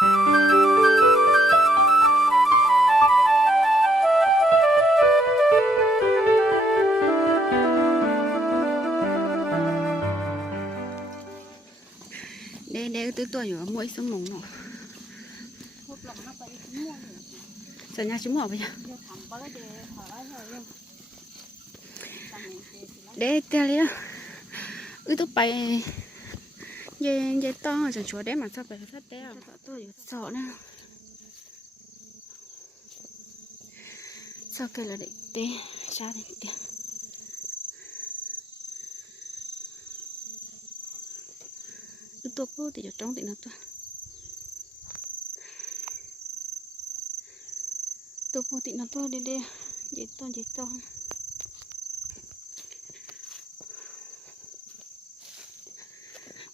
Để tôi tuổi ở mũi sông mùng nọ. Giờ nhà chúng mỏ bây giờ. Để tiêu đi. Tôi bay dây to chẳng chúa đấy mà sao phải rất đeo. Tôi sợ nữa. Sao cái là định tê sao định tê. Tôi bố thì trong thì nó tôi bố thì nó to đi đi dễ to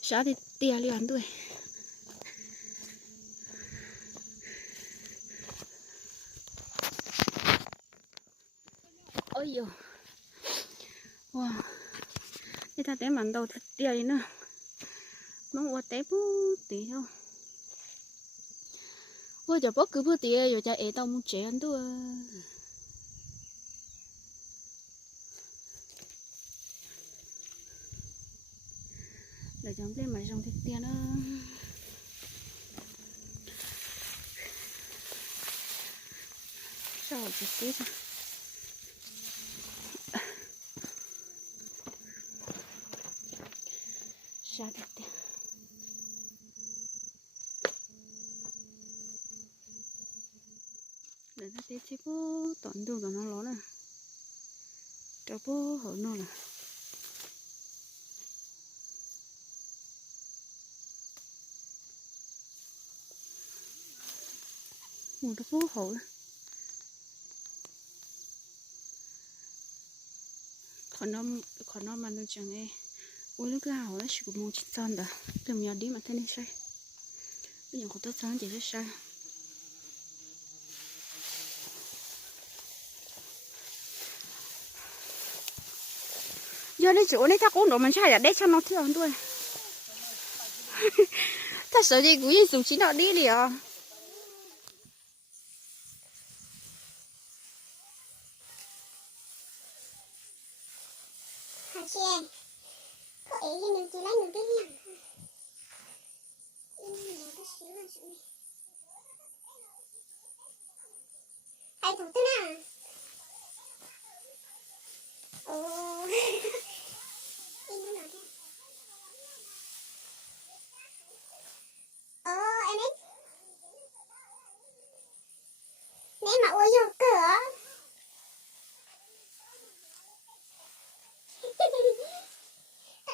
sao thì tia liền thôi ôi dồi wow cái ta té màn đầu tia đi nữa mong qua té bố tí thôi ôi giờ bố cứ bố tí rồi cha ế tao muốn chế ăn tôi để giống lên mà trong thịt tia nó sao chỉ tí thôi sao thịt tia để nó tí chứ bố tổn thương của nó ló nè cho bố hở nó nè một cái bố hở còn nó mà nó chẳng nghe ui lúc nào nó chỉ có một chiếc son đó từ nhỏ đi mà thế này sai bây giờ có tốt sáng chỉ rất sai giờ đây chỗ này ta cũng đồ mình sai là để cho nó thiếu hơn thôi ta sợ gì cũng dùng chín nó đi liền chị có ý gì mình chỉ lấy một cái liền ai thủ tư nào ồ em ấy nếu mà ôi vô cửa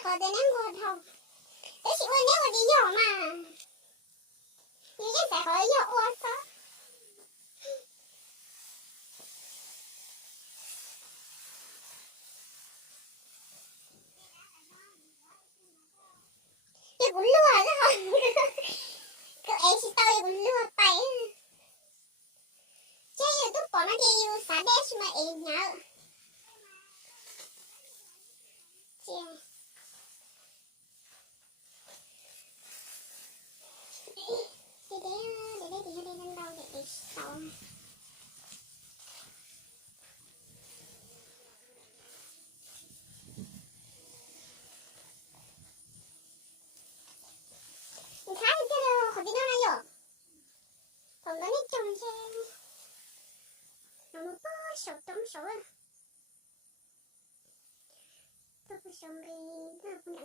có tên em ngồi không thế chị ơi nếu mà đi nhỏ mà như thế phải hỏi nhỏ ôi sao chị cũng lừa chứ không cứ ấy chị tao cũng lừa tay chứ YouTube có nó đi yêu xá đế mà ấy nhớ chị để thì đi lên đâu để sau khá thì cái đâu khỏi đi đâu này rồi còn đó đi chồng xem nó một bó sầu tống sầu á tôi có xong đi nó cũng đã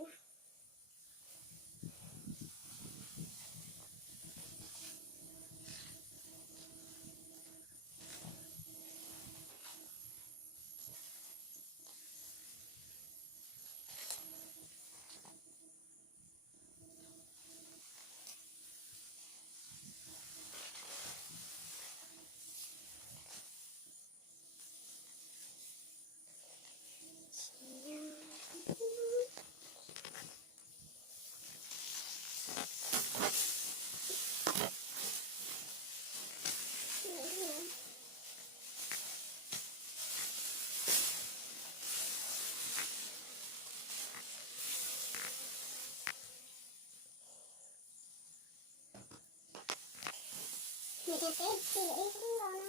thì sẽ chỉ đi cũng rồi.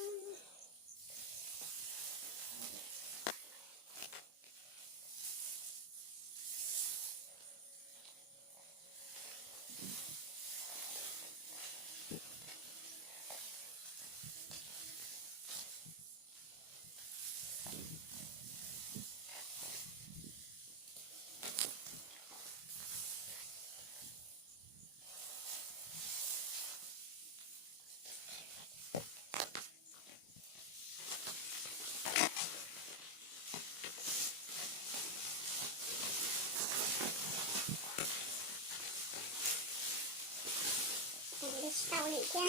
Để sau này cha.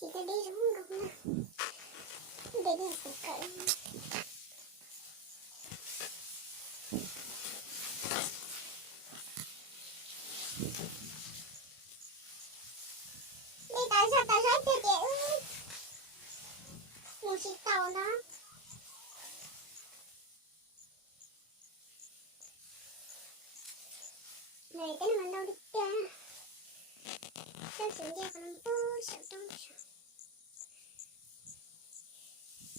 Chị ta đi xuống được nè. Để đi một cái. Đi tại sao chị ơi. Một chiếc tàu đó. Này cái này mình đâu đi cha. Sao xuống ra còn bố sợ trong sợ.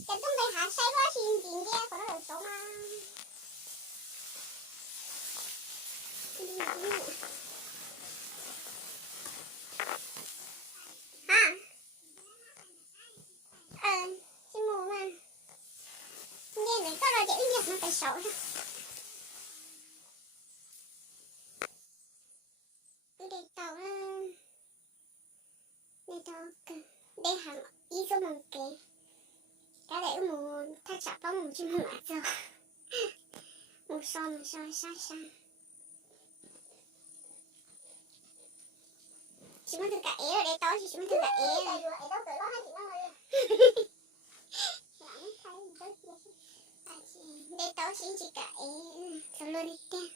Cái tung bay hạ say quá xin tiền ra còn nó được số mà. Đi đi. Hả? Xin mù mà. Nghe này có rồi chạy đi mà phải sợ đó. Đi tàu đi tàu đi hàng ý số một kì. Cái đấy một thác chạp bóng một chim hỏa rồi. Một son xa. Chị muốn thử cả é rồi đấy tối chị muốn thử cả é rồi. Đâu tự lo hai chị nó rồi. Đây tối xin chị cả é. Sao luôn đi kia.